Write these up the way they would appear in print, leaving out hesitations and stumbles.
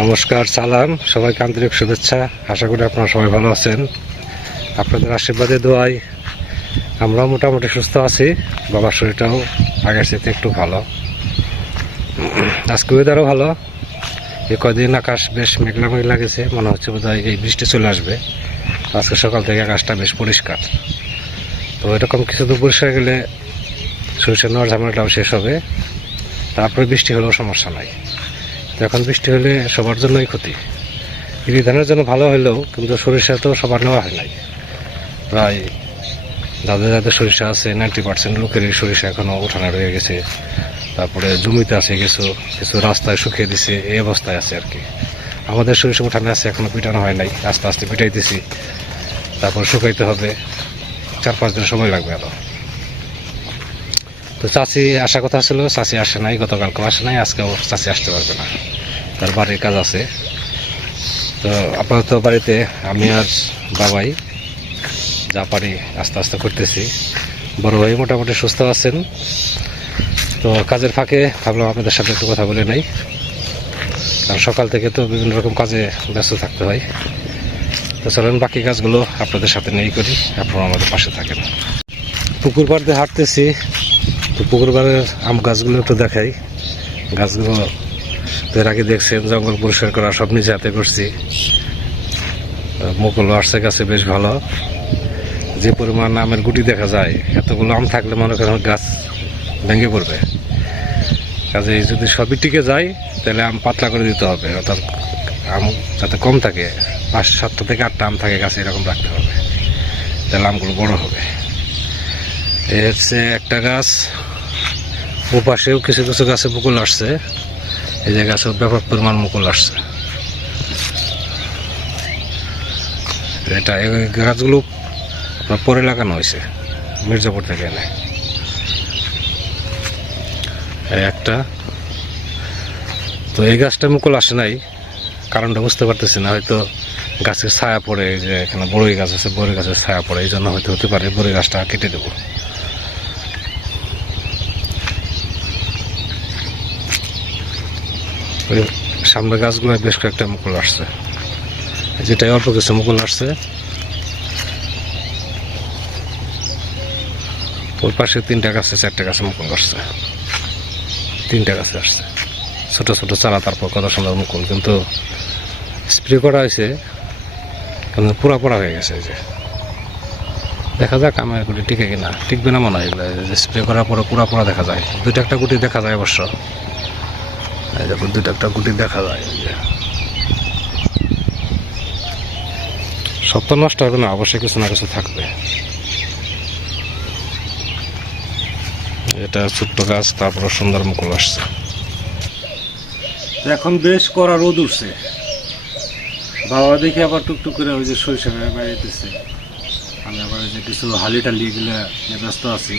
নমস্কার, সালাম, সবাইকে আন্তরিক শুভেচ্ছা। আশা করি আপনারা সবাই ভালো আছেন। আপনাদের আশীর্বাদে দোয়ায় আমরাও মোটামুটি সুস্থ আছি। বাবার শরীরটাও আগের চাইতে একটু ভালো। আজকে ওয়েদারও ভালো। এই কদিন আকাশ বেশ মেঘলা মেঘলা গেছে, মনে হচ্ছে বোধহয় এই বৃষ্টি চলে আসবে। আজকে সকাল থেকে আকাশটা বেশ পরিষ্কার। তো এরকম কিছু দূর পরিষ্কার গেলে সরিষা নেওয়ার ঝামেলাটাও শেষ হবে। তারপরে বৃষ্টি হলেও সমস্যা নাই। তো এখন বৃষ্টি হলে সবার জন্যই ক্ষতি। ইরি ধানের জন্য ভালো হলেও কিন্তু সরিষা তো সবার নেওয়া হয় নাই। প্রায় যাদের যাদের সরিষা আছে 90% লোকেরই সরিষা এখনও উঠানো রয়ে গেছে। তারপরে জমিতে আছে, কিছু কিছু রাস্তায় শুকিয়ে দিছে, এই অবস্থায় আছে আর কি। আমাদের সরিষা উঠানো আছে, এখনো পিটানো হয় নাই। আস্তে আস্তে পিটাই দিছি, তারপর শুকাইতে হবে। 4-5 দিন সময় লাগবে আরো। তো চাচি আসার কথা ছিল, চাচি আসে নাই, গতকালকেও আসে নাই, আজকেও চাচি আসতে পারবে না, তার বাড়ির কাজ আছে। তো আপাতত বাড়িতে আমি আর বাবাই যা পারি আস্তে আস্তে করতেছি। বড় ভাই মোটামুটি সুস্থ আছেন। তো কাজের ফাঁকে ভাবলাম আপনাদের সাথে একটু কথা বলে নেই, কারণ সকাল থেকে তো বিভিন্ন রকম কাজে ব্যস্ত থাকতে হয়। তো চলেন বাকি কাজগুলো আপনাদের সাথে নিয়েই করি, আপনারা আমাদের পাশে থাকেন। পুকুর পাড় দিয়ে হাঁটতেছি। তো পুকুর পাড়ের আম গাছগুলো একটু দেখাই। গাছগুলো এর আগে দেখছেন জঙ্গল পরিষ্কার করা সব নিজে হাতে করছি। মুকুল আসছে গাছে বেশ ভালো। যে পরিমাণ আমের গুটি দেখা যায়, এতগুলো আম থাকলে মনে করেন গাছ ভেঙে পড়বে। কাজে যদি সবই টিকে যায় তাহলে আম পাতলা করে দিতে হবে, অর্থাৎ আম যাতে কম থাকে, 5-7টা থেকে 8টা আম থাকে গাছে, এরকম রাখতে হবে, তাহলে আমগুলো বড় হবে। এই হচ্ছে একটা গাছ। ওপাশেও কিছু কিছু গাছে মুকুল আসছে। এই যে গাছে ব্যাপক পরিমাণ মুকুল আসছে। এটা এই গাছগুলো আপনার পরে লাগানো হয়েছে, মির্জাপুর থেকে এনে। একটা তো এই গাছটা মুকুল আসে নাই, কারণটা বুঝতে পারতেছি না। হয়তো গাছের ছায়া পড়ে, যে এখানে বড়ই গাছ আছে, বড়ই গাছের ছায়া পড়ে, এই জন্য হয়তো হতে পারে। বড়ই গাছটা কেটে দেবো। সামনে গাছগুলো বেশ কয়েকটা মুকুল আসছে, যেটাই অল্প কিছু মুকুল আসছে। ওই পাশে 3টা গাছে 4টা গাছে মুকুল আসছে, 3টা গাছে আসছে ছোট ছোট চারা। তারপর কত সুন্দর মুকুল, কিন্তু স্প্রে করা হয়েছে কিন্তু পুরা পড়া হয়ে গেছে। যে দেখা যাক আমার গুটি টিকে কিনা, টিকবে না মনে হয়। এগুলো স্প্রে করার পরে পুরা পড়া দেখা যায়। 2টা গুটি দেখা যায় অবশ্য, দেখুন 2টা গুটি দেখা যায়। সব তো নষ্ট হবে না, অবশ্যই কিছু না কিছু থাকবে। এটা ছোট্ট গাছ, তারপরে সুন্দর মুকুল আসছে। এখন বেশ কড়া রোদ উঠছে। বাবা দেখে আবার টুকটুক করে ওই যে সরিষা বাইরেতেছে। আমি আবার যে কিছু হালি টালি এগুলো ব্যস্ত আছি।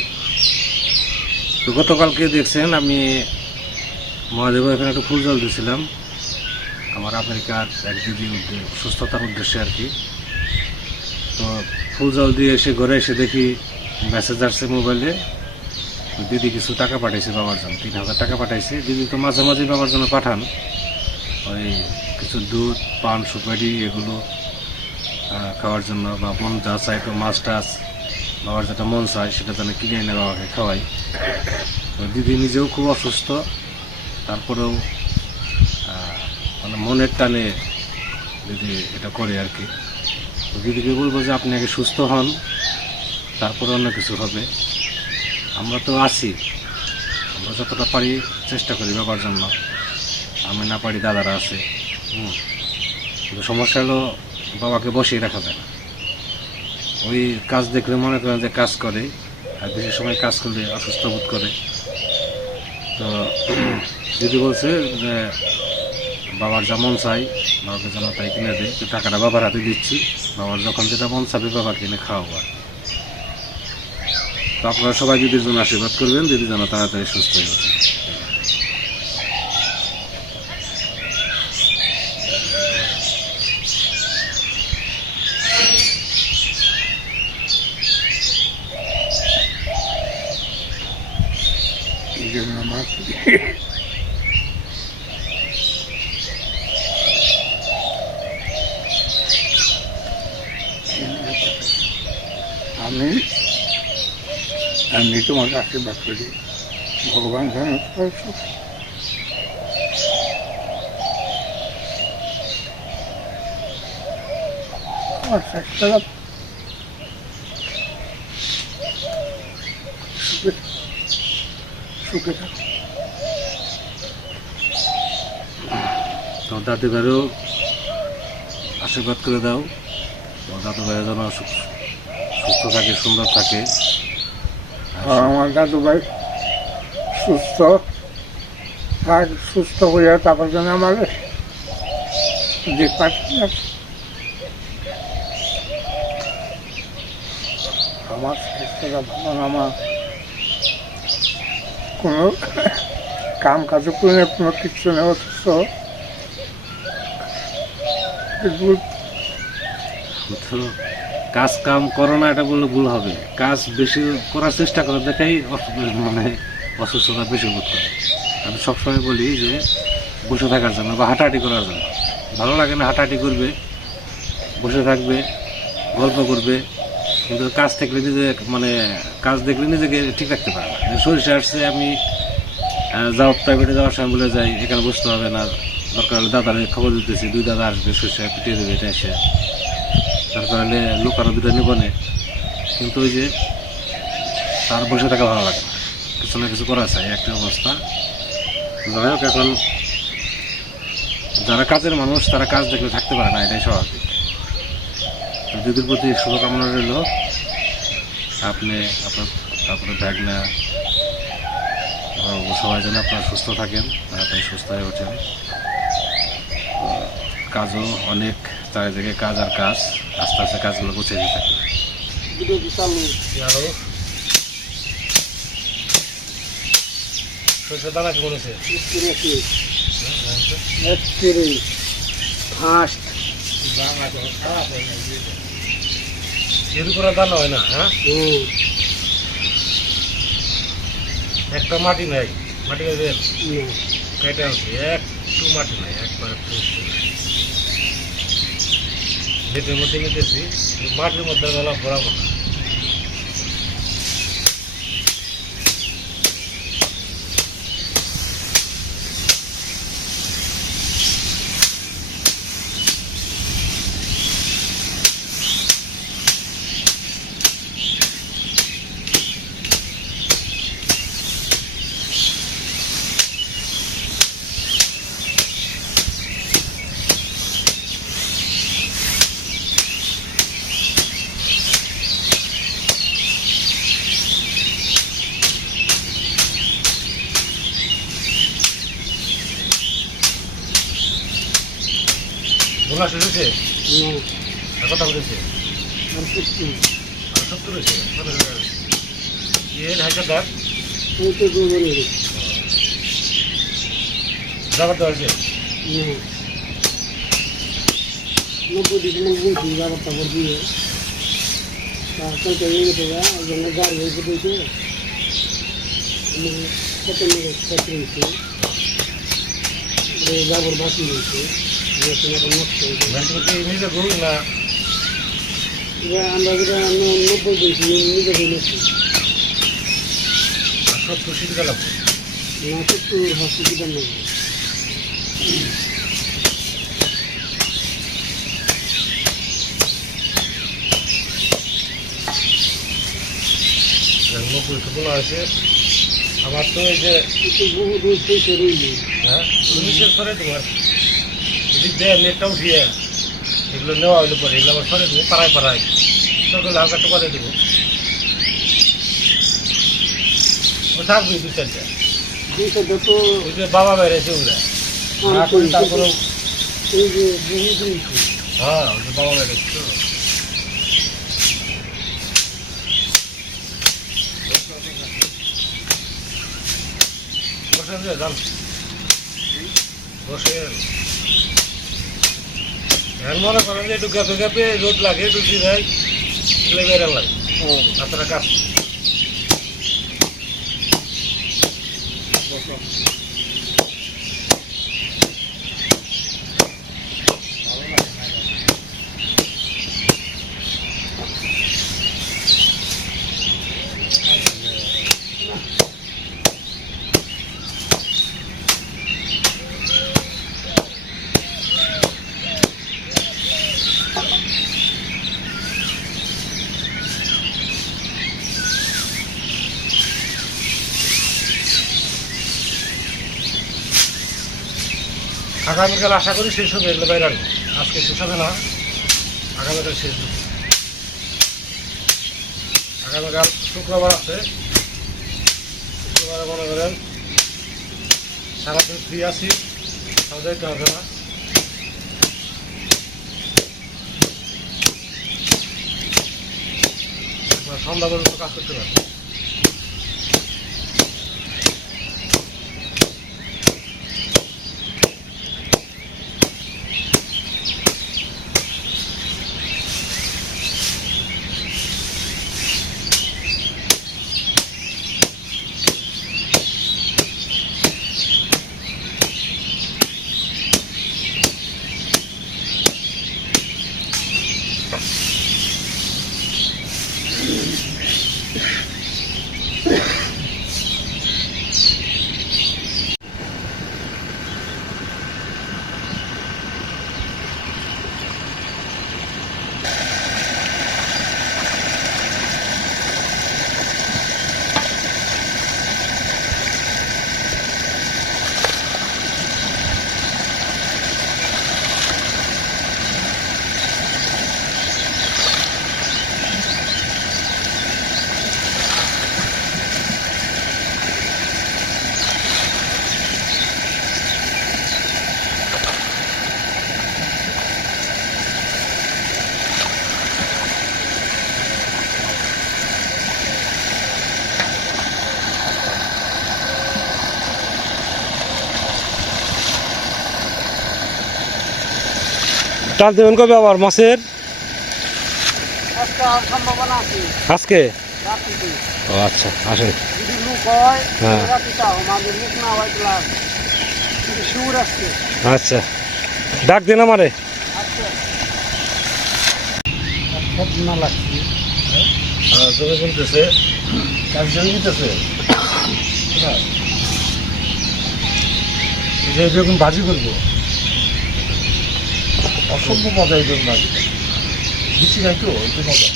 তো গতকালকে দেখছেন আমি মহাদেব এখানে একটু ফুল জল দিয়েছিলাম, আমার আমেরিকার এক দিদির সুস্থতার উদ্দেশ্যে আর কি। তো ফুল জল দিয়ে এসে ঘরে এসে দেখি মেসেজ আসছে মোবাইলে, দিদি কিছু টাকা পাঠাইছে বাবার জন্য, 3000 টাকা পাঠাইছে। দিদি তো মাঝে মাঝে বাবার জন্য পাঠান, ওই কিছু দুধ, পান, সুপারি এগুলো খাওয়ার জন্য, বা মন যা চাই তো মাছ টাছ বাবার যেটা মন চায় সেটা যেন কিনে এনে বাবাকে খাওয়াই। তো দিদি নিজেও খুব অসুস্থ, তারপরেও মানে মনের টানে দিদি এটা করে আর কি। তো দিদিকে বলবো যে আপনি আগে সুস্থ হন, তারপরে অন্য কিছু হবে। আমরা তো আছি, আমরা যতটা পারি চেষ্টা করি বাবার জন্য। আমি না পারি, দাদারা আছে। কিন্তু সমস্যা হলো বাবাকে বসিয়ে রাখা যায় না। ওই কাজ দেখলে মনে করেন যে কাজ করে, আর বেশি সময় কাজ করলে অসুস্থ বোধ করে। তো দিদি বলছে যে বাবার যা মন চাই বাবাকে যেন তাই কিনে দেয়। তো টাকাটা বাবার হাতে দিচ্ছি, বাবার যখন যেটা মন চাবে বাবা কিনে খাওয়াবো। তো আপনারা সবাই দিদির জন্য আশীর্বাদ করবেন, দিদি যেন তাড়াতাড়ি সুস্থ হয়ে ওঠে। আমি এমনি তোমাকে আশীর্বাদ করি, ভগবান যেন আমার স্বাস্থ্যটা সুখে থাকে। তো দাদু ভাইও আশীর্বাদ করে দাও, তোমার দাদু ভাইয়ের যেন সুস্থ থাকে, সুন্দর থাকে। আমার দাদু ভাই সুস্থ থাক, সুস্থ হইয়া তারপর যেন আমার যে পার্টি আছে আমার স্বাস্থ্যটা ভালো না, আমার কোনো কাম কাজ করে না, কোনো কিছু নেই, অথচ তো কাজ কাম করো না এটা বললে ভুল হবে, কাজ বেশি করার চেষ্টা করো, দেখাই মানে অসুস্থতা বেশি বোধ করে। আমি সবসময় বলি যে বসে থাকার জন্য বা হাঁটাহাঁটি করার জন্য, ভালো লাগে না হাঁটাহাঁটি করবে, বসে থাকবে, গল্প করবে, কিন্তু কাজ থাকলে নিজে মানে কাজ দেখলে নিজেকে ঠিক রাখতে পারে না। সরিষা আসছে, আমি যাও প্রাইভেটে যাওয়ার সময় বলে যাই এখানে বসতে হবে না, দরকার হলে দাদার খবর দিতেছি, 2 দাদা আসবে, সরিষা পিটিয়ে দেবে, এটা এসে দরকার হলে লোক আরো 2টা নিব না। কিন্তু ওই যে তার বসে থাকা ভালো লাগে না, কিছু না কিছু করা চাই, একটা অবস্থা। যাই হোক, এখন যারা কাজের মানুষ তারা কাজ দেখলে থাকতে পারে না, এটাই স্বাভাবিক। দিদির প্রতি শুভকামনা রইল, আপনি আপনার তারপরে ভাগনা সবাই যেন আপনারা সুস্থ থাকেন, তাড়াতাড়ি সুস্থ হয়ে ওঠেন। কাজও অনেক, চারিদিকে কাজ আর কাজ, আস্তে আস্তে কাজগুলো গুছিয়ে দিতে থাকে। সরষের দানা কেমন আছে? এর উপরে দানা হয় না, হ্যাঁ, একটা মাটি নাই, মাটি কেটে আছে, একটু মাটি নাই, একবারে যেটার মধ্যে গেতেছি মাটির মধ্যে গলা ভরাবো না। বোনা শেষ হয়েছে, কথা বলেছে 70 হয়েছে, হাইটার দাম যাবার দেওয়া হয়েছে 90 ডিগ্রি যাবার তারপর দিয়ে গাড়ি হয়েছে দিয়েছে যাবার বাকি রয়েছে নিজে গরু না, আমরা যেটা 90 দিয়েছি নিজে হয়েছি 70 শীতকাল লাগবে না, 70 হসপিটাল নেই। আছে আমার তো এই যে বহু দূর থেকে রইলি, হ্যাঁ বিশেষ করে তোমার এদিক দিয়ে নেটটা উঠিয়ে এগুলো নেওয়া হইলে পরে এগুলো আবার সরে দেবো পাড়ায় পাড়ায়, সবগুলো হালকা টোকা দিয়ে দেবো, ও থাকবে 2-4টা তো ওই যে বাবা বেড়েছে ওগুলা তারপরে এই যে বহু দূর, হ্যাঁ ওই যে বাবা বেড়েছে তো বসে যান বসে মনে করেন যে একটু গ্যাপে গ্যাপে রোদ লাগে, একটু যায় বেড়ে লাগে আপনারা কাজ আগামীকাল আশা করি শেষ হবে এগুলো বাইরে আনবো। আজকে শেষ হবে না, আগামীকাল শেষ হবে। আগামীকাল শুক্রবার আছে, শুক্রবারে মনে করেন সারাদিন ফ্রি আছি, তাও যাইতে হবে না। সন্ধ্যা পর্যন্ত কাজ করতে পারবে। টাল দেবেন কবে আবার মাছের? সম্ভাবনা আছে আজকে? রাত্রিতে ও আচ্ছা, আসেন। যদি লোক হয় হ্যাঁ। রাত্রি তাও আমাদের লোক না হয় ক্লাস কিন্তু শিউর আসছে। আচ্ছা, ডাক দিন আমারে। আচ্ছা সব না লাগছে জমি বলতেছে, কাজ জমি দিতেছে। যে বেগুন ভাজি করবো, অসম্ভব মজা এই বেগুন ভাজিটা। বিচি নাই তো, একটু মজা।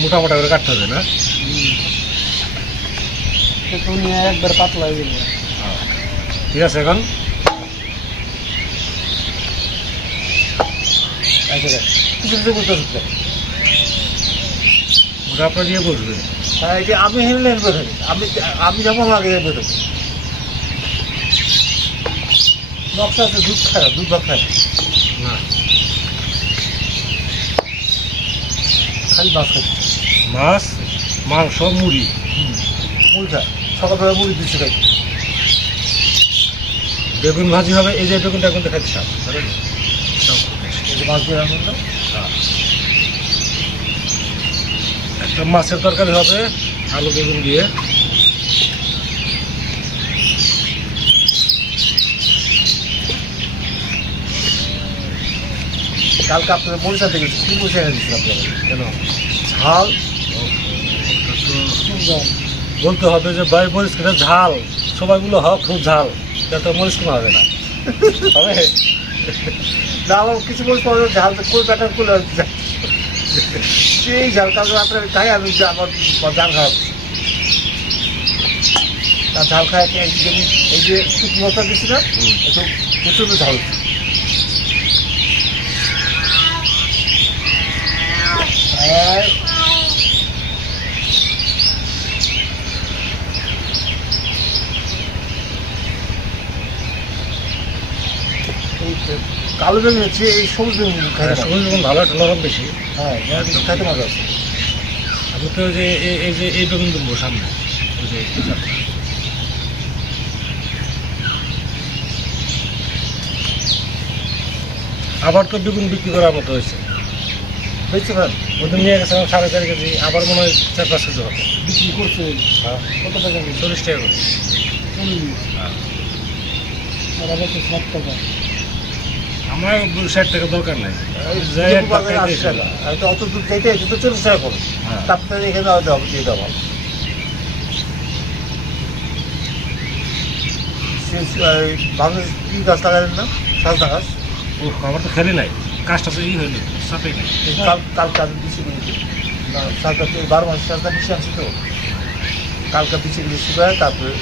মোটা মোটা করে কাটতে হবে না? সেটা নিয়ে একবার পাতলা হয়ে গেল। ঠিক আছে, এখন কিছু কিছু বলতে হচ্ছে ওটা আপনার দিয়ে বসবে। হ্যাঁ এটা আমি হেললে হেলবে থাকি, আমি যাবো আমার আগে হেলবে থাকি। নকশা আছে দুধ খায়, দুধ ভাত খায় না, খালি মাছ খাচ্ছে। মাছ, মাংস, মুড়ি। মুড়ি খায়, সকালবেলা মুড়ি দিচ্ছে খাই। বেগুন ভাজি হবে, এই যে বেগুনটা কিন্তু খাইতে সাপ। মাছ দিয়ে আনবেন না? একটা মাছের তরকারি হবে আলু বেগুন দিয়ে। কালকে আপনাদের মরিচা থেকে কি মরিচা এনে দিচ্ছেন আপনারা? কেন? ঝাল বলতে হবে যে ভাই মরিচ খেতে ঝাল, সবাইগুলো হোক খুব ঝাল, এটা তো মরিচ কোনো হবে না। হবে ঝাল কিছু মরিচ পাওয়া যায়, ঝাল কোল প্যাটার্ন করলে সেই ঝাল কারণ আপনার খাই আমি আমার ঝাল খাওয়া তার ঝাল খায় এই যে শুকনো মশলা দিচ্ছি না একটু প্রচন্ড ঝাল কালো বেগুন হচ্ছে এই সবুজ বেগুন খাই সবুজ বেগুন ভালো, একটা নরম বেশি। হ্যাঁ খাইতে মজা আছে। আমি তো যে এই যে এই বেগুন দেবো সামনে, ওই যে এই চারটা। আবার তো বেগুন বিক্রি করার মতো হয়েছে, দেখতে পারেন ওদের নিয়ে গেছিলাম 4.5 কেজি, আবার মনে হয় 4-5 কেজি হবে। বিক্রি করছে কত টাকা 40 টাকা করে। 40 আর আবার তো 60 টাকা আমার 60 টাকা দরকার নাই, যাই এক বাজারে টাকা 80 টাকা আর তো অত দূর যাইতে তো 40 টাকা করে হ্যাঁ। তারপরে এখানে হয়তো হবে দিয়ে দেওয়া বাংলাদেশ কি গাছ লাগালেন না সাজনা গাছ ও আমার তো খেলি নাই, কাজটা তো ই হইলো, চাপে নাই। কালকে আমি বিচি করে সাজনা 12 মাস সাজনা বেশি আনছি তো কালকে বিচি করে শুকায় তারপরে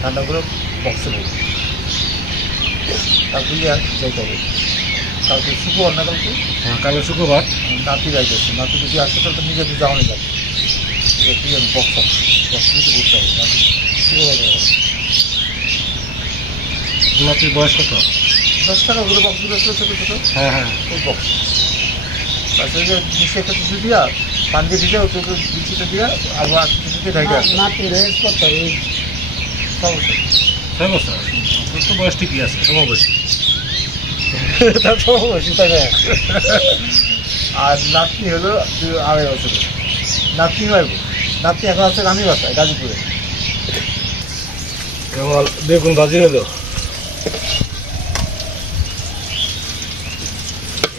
ঠান্ডা করে বক্সে নেই। তারপরে আর যাইতে হবে কালকে শুক্রবার না কালকে কালো শুক্রবার। নাতি যাইতেছে, নাতি যদি আসতে তাহলে নিজে তো যাওয়ানি লাগবে। ঠিক আছে, বক্স নিতে বলতে হবে, নাতি শুক্রবার যাবো। নাতির বয়স কত? 10 টাকা করে বক্সগুলো ছোটো ছোটো ছোটো হ্যাঁ হ্যাঁ। ওই বক্স তারপরে যে নিচে একটা কিছু দিয়া পান দিয়ে দিলে ওকে বিচিটা দিয়া আবার কিছু ঢাকা নাতির বয়স কত? এই 6 বছর। 6 বছর? তোর তো বয়স ঠিকই আছে, সমবয়সী। তার সমবয়সী তাই না? আর নাতনি হলো 2.5 বছরের। নাতনি ভাইব, নাতনি এখন আছে রানী বাসায় গাজীপুরে। কেবল বেগুন ভাজি হলো।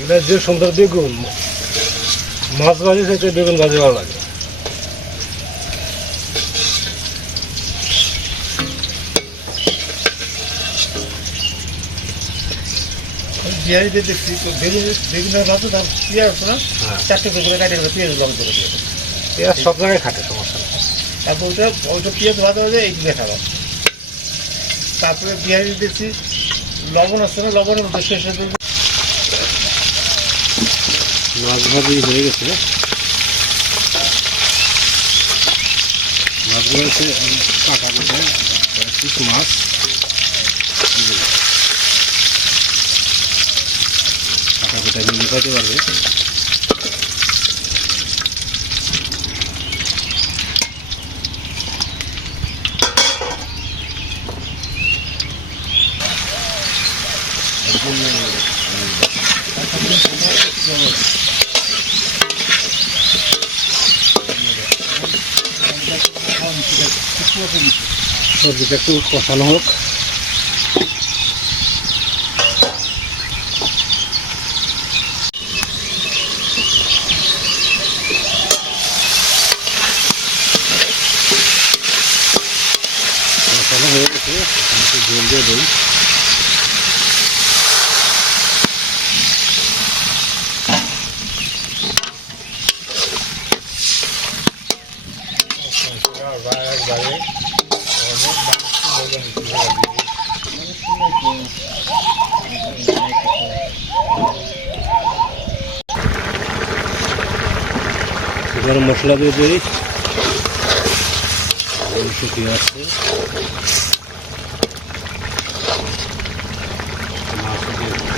এটা যে সুন্দর বেগুন, মাছ ভাজি থেকে বেগুন ভাজি ভালো লাগে। বিহারিতে দেখছি তো বেগুনের মাছে তার পেঁয়াজ আছে না, হ্যাঁ। 4টে করে কাটে পেঁয়াজ লঙ্কা করে দিয়ে দেয়। পেঁয়াজ সব জায়গায় খাটে, সমস্যা নেই। তারপর ওইটা পেঁয়াজ ভাজা হয়ে যায়, এইগুলো খাবার। তারপরে বিহারি দেখছি লবণ আছে না, লবণের মধ্যে শেষে মাছ ভাজি হয়ে গেছে। মাছগুলো হচ্ছে কাটা কাটা কিছু মাছ। কাটা কাটা নিয়ে খাইতে পারবে। সবজিটা একটু কষানো হোক। কষানো হয়ে গেছে, একটু জল দিয়ে দিই। গরম মশলা দিয়ে দিই, শুকিয়ে আসছে। মাছ দিয়ে দিই।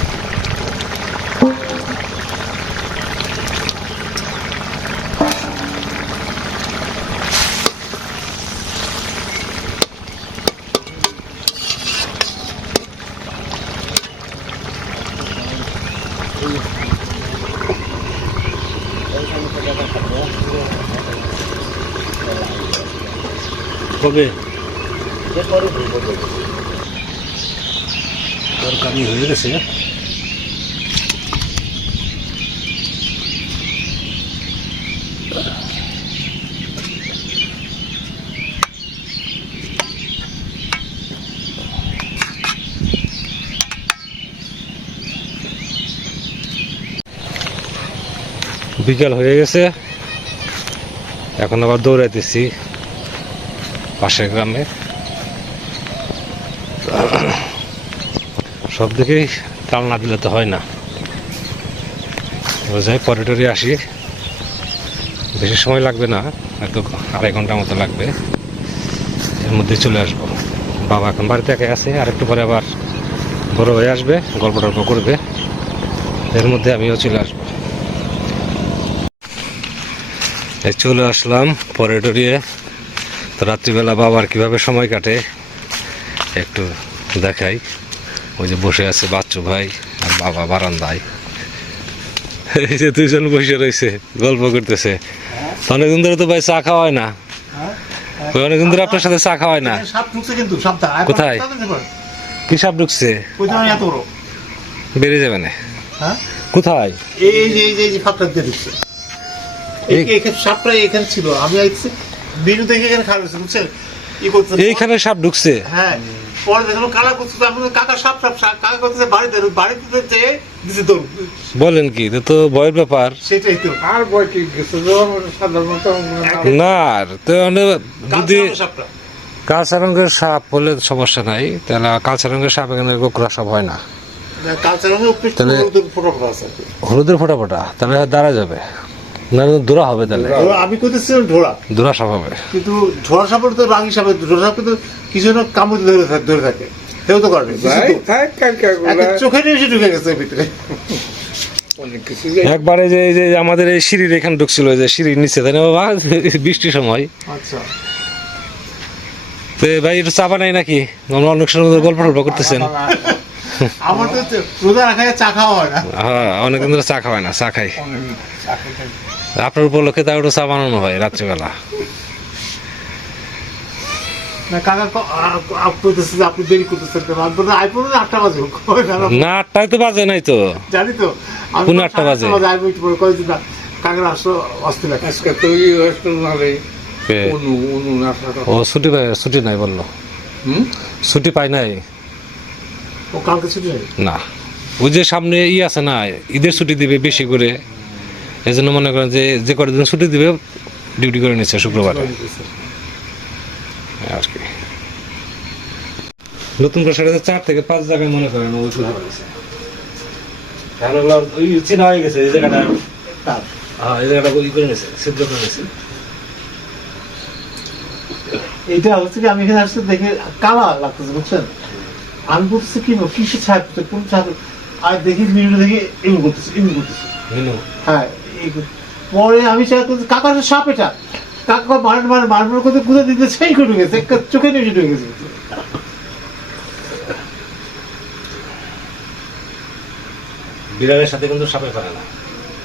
কবে তরকারি হয়ে গেছে। বিকাল হয়ে গেছে, এখন আবার দৌড়াইতেছি পাশের গ্রামে। সব দিকেই তাল না দিলে তো হয় না। যাই পরে টরে আসি, বেশি সময় লাগবে না, হয়তো 2.5 ঘন্টার মতো লাগবে, এর মধ্যে চলে আসবো। বাবা এখন বাড়িতে একাই আছে, আর একটু পরে আবার বড় হয়ে আসবে, গল্প টল্প করবে, এর মধ্যে আমিও চলে আসবো। এই চলে আসলাম পরে টরিয়ে। তো রাত্রিবেলা বাবার কিভাবে সময় কাটে একটু দেখাই। ওই যে বসে আছে বাচ্চু ভাই আর বাবা বারান্দায়, এই যে 2 জন বসে রয়েছে গল্প করতেছে। অনেকদিন ধরে তো ভাই চা খাওয়া হয় না, অনেকদিন ধরে আপনার সাথে চা খাওয়া হয় না। সাপ ঢুকছে কিন্তু সাপটা কোথায়? কি সাপ ঢুকছে? এত বড় বেড়ে যাবে না। হ্যাঁ, কোথায়? এই যে ফাঁকটা দিয়ে ঢুকছে। সাপটা এখানে ছিল, আমি আইছি বিনু দেখে এখানে খারাপ হয়েছে বুঝছেন, এইখানে সাপ ঢুকছে। হ্যাঁ, পরে দেখলো কালা করছে, কাকা সাপ সাপ কাকা করতেছে বাড়িতে যেয়ে দিছে দৌড়। বলেন কি, এটা তো ভয়ের ব্যাপার। সেটাই তো, আর ভয় কি সাধারণত না, তো যদি সাপটা কালচা রঙের সাপ হলে সমস্যা নাই, তাহলে কালচা রঙের সাপ এখানে গোকরা সাপ হয় না। কালচার রঙের উপরে তাহলে- ফোটা ফোটা আছে আর কি। হলুদের ফোটা ফোটা তাহলে দাঁড়া যাবে না, দূরা হবে, তাহলে আমি করতেছিলাম ঢোড়া, দূরা সাপ হবে। কিন্তু ঢোড়া সাপের তো রাগি সাপের ঢোড়া সাপ কিন্তু কিছু না কামড় ধরে থাকে, কেউ তো করে চোখে নিয়ে এসে ঢুকে গেছে ভিতরে। একবারে যে এই যে আমাদের এই সিঁড়ির এখানে ঢুকছিল, যে সিঁড়ির নিচে, তাই না বাবা, বৃষ্টির সময়। আচ্ছা, তো ভাই একটু চা বানাই নাকি? আমরা অনেক সময় গল্প টল্প করতেছেন। আমার তো রোজা রাখা চা খাওয়া হয় না। হ্যাঁ, অনেকদিন ধরে চা খাওয়ায় না, চা খাই। আপনার উপলক্ষে তা একটু চা বানানো হয় রাত্রিবেলা। না কাকা করতেছে যে আপনি দেরি করতেছেন কেন? আমি বললাম আইফোন 8টা বাজে। কই না, না, 8টায় তো বাজে নাই তো। জানি তো, আমি পৌনে 8টা বাজে। আইবো একটু পরে, কয়েকদিন না কাকার আসলো অস্থির লাগে। আজকে তৈরি হয়েছিল নাহলে কে? অনু নাশাটা ও ছুটি নাই বললো, ছুটি পাই নাই। ও কালকে ছুটি নেই। না, ওই যে সামনে আছে না, ঈদের ছুটি দিবে বেশি করে, এই জন্য মনে করেন যে যে কদিন ছুটি দিবে ডিউটি করে নিচ্ছে শুক্রবারে আর কি। নতুন করে সেটা 4 থেকে 5 জায়গায় মনে করেন ওই ছুটি পাইছে। এখন ওগুলো ওই চেনা হয়ে গেছে, এই জায়গাটা, তার হ্যাঁ, এই জায়গাটা ওই করে নিয়েছে, সিদ্ধ করে নিয়েছে। এইটা হচ্ছে কি, আমি এখানে আসতে দেখে কালা লাগতেছে, বুঝছেন? আমি বলতেছি কি কিসে ছাপ, কোন ছাপ, আর দেখি মিনিট দেখে এমন করতেছে। মেনু হ্যাঁ, পরে আমি কাকার সাপ, এটা কাকা মারার করতে গুঁজে দিতে সেই করে গেছে, চোখে নিয়ে ঢুকে গেছে। বিড়ালের সাথে কিন্তু সাপে পারে না,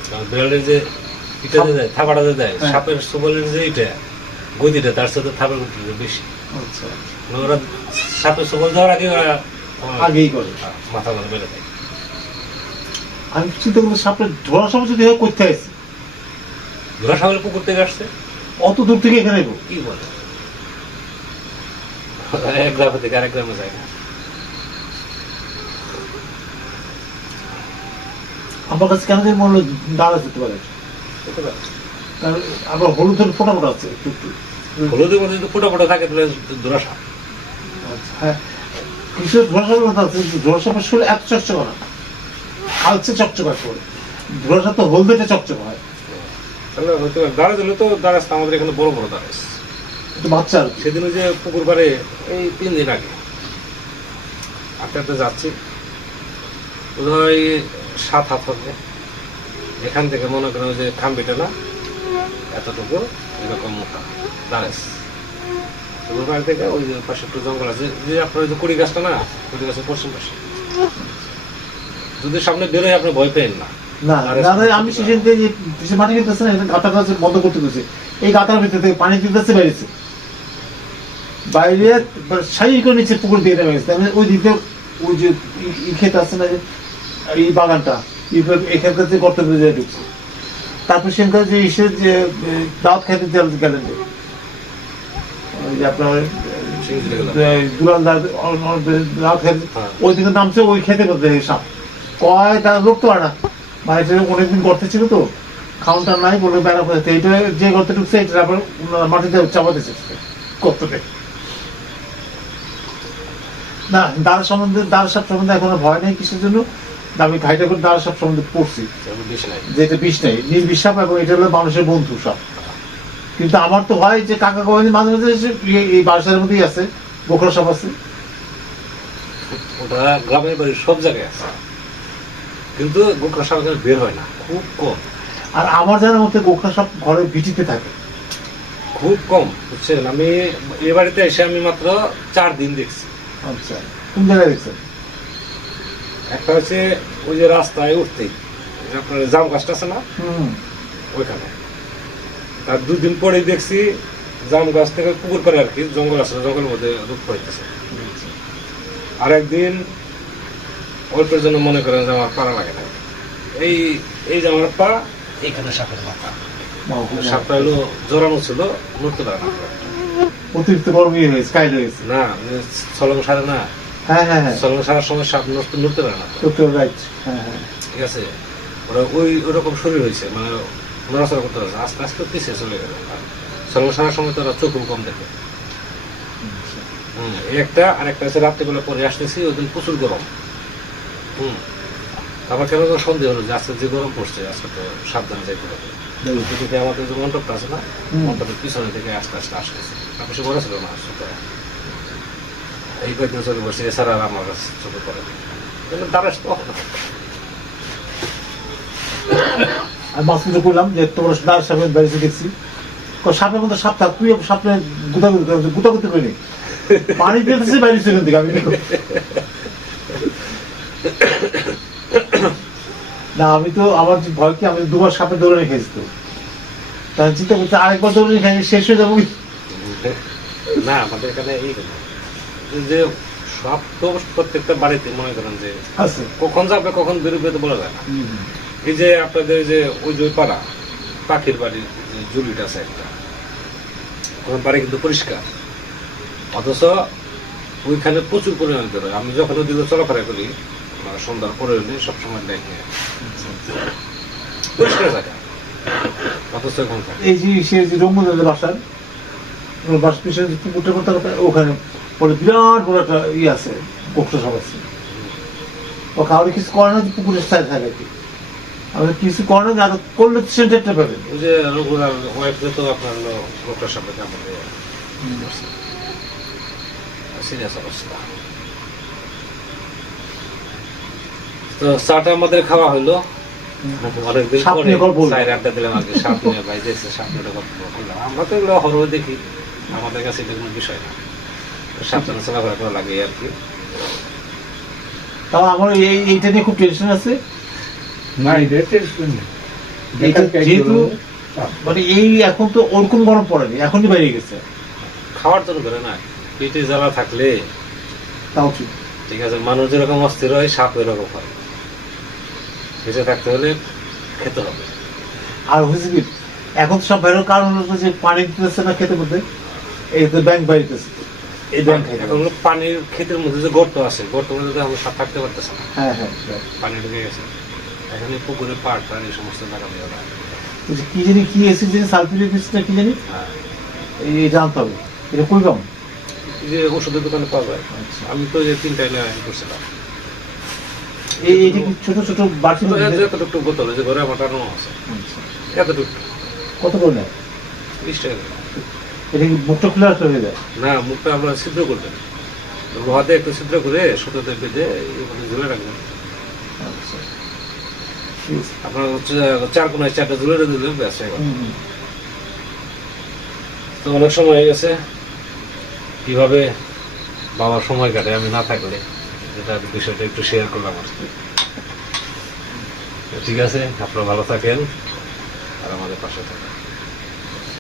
কারণ বিড়ালের যে ইটাতে দেয়, থাপাটাতে দেয়, হ্যাঁ। সাপের সুবলের যে ইটা গতিটা, তার সাথে থাপের গতিটা বেশি। আচ্ছা, ওরা সাপের সুবল দেওয়ার আগে ওরা আগেই করে। মাথা মাথা বেড়ে দেয়। আমি চিন্তা করবো সাপের ধরা সময় যদি এভাবে করতে আসছে, ঘোড়া সাগরের পুকুর থেকে আসছে, অত দূর থেকে এখানে এগো। কি বলে, এক গ্রাম থেকে আরেক গ্রামে যায় না। আমার কাছে কেন জানি মনে হলো দাঁড়া যেতে পারে, কারণ আবার হলুদের ফোটা ফোটা আছে একটু একটু। হলুদের মধ্যে যদি ফোটা ফোটা থাকে তাহলে ধোড়া সাপ। আচ্ছা, হ্যাঁ, কিসের ধরা সাপের কথা আছে? ধরা সাপের শুলে এত চকচক না, হালচে চকচক করে। ধরা সাপ তো হলদেটা চকচক হয়, তাহলে হয়তো দাঁড়া দিলে তো দাঁড়াচ্ছে, আমাদের এখানে বড় বড় দাঁড়াচ্ছে। একটু বাচ্চা আর কি। সেদিন ওই যে পুকুর পাড়ে এই 3 দিন আগে হাঁটতে হাঁটতে যাচ্ছি, বোধহয় 7 হাত হবে, এখান থেকে মনে করেন ওই যে খাম্বিটা না এতটুকু এরকম মোটা দাঁড়াচ্ছে। পুকুর পাড় থেকে ওই যে পাশে একটু জঙ্গল আছে, যে আপনার ওই যে কুড়ি গাছটা না, কুড়ি গাছের পশ্চিম পাশে, যদি সামনে বেরোয় আপনি ভয় পেন না। না না না, আমি সেখান থেকে যে মাটি কিনতেছে না, এটা গাঁথা গাছ বন্ধ করতে দিয়েছে, এই গাঁথার ভিতর থেকে পানি দিতেছে বেরিয়েছে, বাইরে সাই করে নিচ্ছে, পুকুর দিয়ে নেমে গেছে। আমি ওই দিকে ওই যে ক্ষেত আছে না, এই বাগানটা, এখানকার যে গর্ত দিয়ে ঢুকছে। তারপর সেখানকার যে ইসের যে দাওয়াত খাইতে গেলেন, ওই যে আপনার দুলাল দাওয়াত খাইতে, ওই দিকে নামছে, ওই খেতে করতে সাপ কয় তারা লড়তে পারে না, মানে এটা অনেকদিন গর্তে ছিল তো, কাউন্টার নাই বলে বেড়া করেছে, এইটা যে গর্তে ঢুকছে এটা আবার মাটিতে চাপা দিচ্ছে গর্তটা। না, দাঁড়া সাপ সম্বন্ধে এখনো ভয় নেই, কিসের জন্য? আমি ঘাইটা করে দাঁড়া সাপ সম্বন্ধে পড়ছি, যে এটা বিষ নেই, নির্বিষ সাপ, এবং এটা হলো মানুষের বন্ধু সাপ। কিন্তু আমার তো হয় যে কাকা কয় মাঝে মাঝে এই বাসার মধ্যেই আছে গোখরা সাপ আছে। ওটা গ্রামের বাড়ির সব জায়গায় আছে, কিন্তু গোখরা সাপ এখানে বের হয় না, খুব কম। আর আমার জানার মধ্যে গোখরা সাপ ঘরের ভিটিতে থাকে, খুব কম, বুঝছেন? আমি এ বাড়িতে এসে আমি মাত্র 4 দিন দেখছি। আচ্ছা, কোন জায়গায় দেখছেন? একটা হচ্ছে ওই যে রাস্তায় উঠতেই আপনার জাম গাছটা আছে না, ওইখানে। তার 2 দিন পরেই দেখছি জাম গাছ থেকে পুকুর করে আর কি, জঙ্গল আছে, জঙ্গলের মধ্যে রূপ পাইতেছে। আর একদিন অল্পের জন্য মনে করেন যে আমার পাড়া লাগে না, এই যে আমার পা, এইখানে সাপের মাথা, সাপটা হলো জোরানো ছিল, নড়তে পারে না, অতিরিক্ত গরম হয়ে গেছে, কাইল হয়ে গেছে। না ছলং সারে না, হ্যাঁ হ্যাঁ হ্যাঁ, ছলং সারার সময় সাপ নড়তে পারে না, রাইট, হ্যাঁ হ্যাঁ, ঠিক আছে? ওরা ওরকম শরীর হয়েছে, মানে নড়াচড়া করতে পারছে, আস্তে আস্তে পিছিয়ে চলে গেল। ছলং সারার সময় তো ওরা চোখও কম দেখে। এই একটা আর একটা হচ্ছে রাত্রিবেলা পরে আসতেছি, ওই দিন প্রচুর গরম। আবার কেন যেন সন্দেহ হলো যে আজকে যে গরম পড়ছে, আজকে তো সাবধানে যাইতে হবে। এদিকে আমাদের যে মণ্ডপটা আছে না, মণ্ডপের পিছনে থেকে আস্তে আস্তে আসতেছে। বেশি বড় ছিল না, সুতরাং এই কয়েকদিন চলে বসে, এছাড়া আর আমার কাছে চোখে পড়ে দাঁড়াস তো। আমি মাঝখানে করলাম যে তোমার দাঁড় সামনে বাড়িতে দেখছি সাপের মধ্যে সাপ থাক, তুই সাপটা গুতাগুতি করিনি, পানি পেতেছে বাইরে সেখান থেকে। আমি না, আমি তো আমার যে ভয় কি, আমি 2 বার সাপে দৌড়ে খেয়েছি তো, তাই চিন্তা করতে আরেকবার দৌড়ে খেয়ে শেষ হয়ে যাবো। না, আমাদের এখানে এই যে সব তো প্রত্যেকটা বাড়িতে মনে করেন যে আছে। কখন যাবে কখন বেরোবে তো বলা যায় না। এই যে আপনাদের যে ওই যে পাড়া পাখির বাড়ির যে জুলিটা আছে একটা, ওখানে বাড়ি কিন্তু পরিষ্কার, অথচ ওইখানে প্রচুর পরিমাণ বেরোয়। আমি যখন ওদিকে চলাফেরা করি সন্ধ্যার পরে হলে সবসময় দেখে পরিষ্কার জায়গা, অথচ এখন থাকে। এই যে সে যে রঙ্গনের বাসার বাস পিছনে যে পুকুরটা করতে হবে, ওখানে পরে বিরাট বড় একটা ইয়ে আছে, কক্ষ সব আছে। ও কাউরে কিছু করে না, যে পুকুরের সাইড থাকে আর কি। আমাদের কিছু করে না, যারা করলে সেন্টারটা পাবেন। ওই যে রঘুরার ওয়াইফে তো আপনার লোকটার সাথে কেমন সিরিয়াস অবস্থা। তো চাটা আমাদের খাওয়া হলো অনেকদিন সাপ পরে, নিয়ে গল্প হলো। চায়ের আড্ডা দিলাম আর কি, সাপ নিয়ে বাইরে এসে সাপ নিয়ে গল্প করলাম। আমরা তো এগুলো হরর দেখি, আমাদের কাছে এটা কোনো বিষয় না, সাবধানে চলাফেরা করা লাগে আর কি। তাও আমার এইটা নিয়ে খুব টেনশন আছে। না, এটা টেনশন নেই। এইটা যেহেতু মানে এই এখন তো ওরকম গরম পড়েনি, এখনই বাইরে গেছে, খাওয়ার জন্য করে না, পেটে জ্বালা থাকলে তাও ঠিক। ঠিক আছে, মানুষ যেরকম অস্থির হয় সাপ এরকম হয়। বেঁচে থাকতে হলে খেতে হবে। আর হয়েছে কি, এখন তো সব বাইরের কারণ হলো যে পানি দিতেছে না খেতে মধ্যে, এই তো ব্যাংক বাইরেতেছে, এই ব্যাংক এখন হলো পানির ক্ষেতের মধ্যে যে গর্ত আছে, গর্তের মধ্যে এখন সাপ থাকতে পারতেছে না, হ্যাঁ হ্যাঁ। পানি ঢুকে গেছে। এখানে পুকুরে পাড় টাড় এই সমস্ত জায়গা দিয়ে ওরা। ওই যে কি জানি কি এসে জানি সালফিউরিক অ্যাসিড না কি জানি, হ্যাঁ, এই জানতে হবে এটা কই কম। এই যে ওষুধের দোকানে পাওয়া যায়। আমি তো এই 3টা এনে করছিলাম। এইটা কি ছোট ছোট বাটি তো এতটুকু বোতল, যে ঘরে আমার টানো আছে এতটুকু, কত করে নেয়? 20 টাকা করে। এটা কি মুখটা খুলে রাখতে হয়ে যায়? না, মুখটা আমরা ছিদ্র করবেন, লোহাতে একটু ছিদ্র করে সুতোতে বেঁধে ওখানে ঝুলে রাখবেন। আচ্ছা, ঠিক আছে। আপনার হচ্ছে 4 কোনায় 4টা ঝুলে দিলে ব্যাস হয়ে গেল। তো অনেক সময় হয়ে গেছে, কিভাবে বাবার সময় কাটে আমি না থাকলে, এটা বিষয়টা একটু শেয়ার করলাম আর কি। ঠিক আছে, আপনারা ভালো থাকেন আর আমাদের পাশে থাকেন।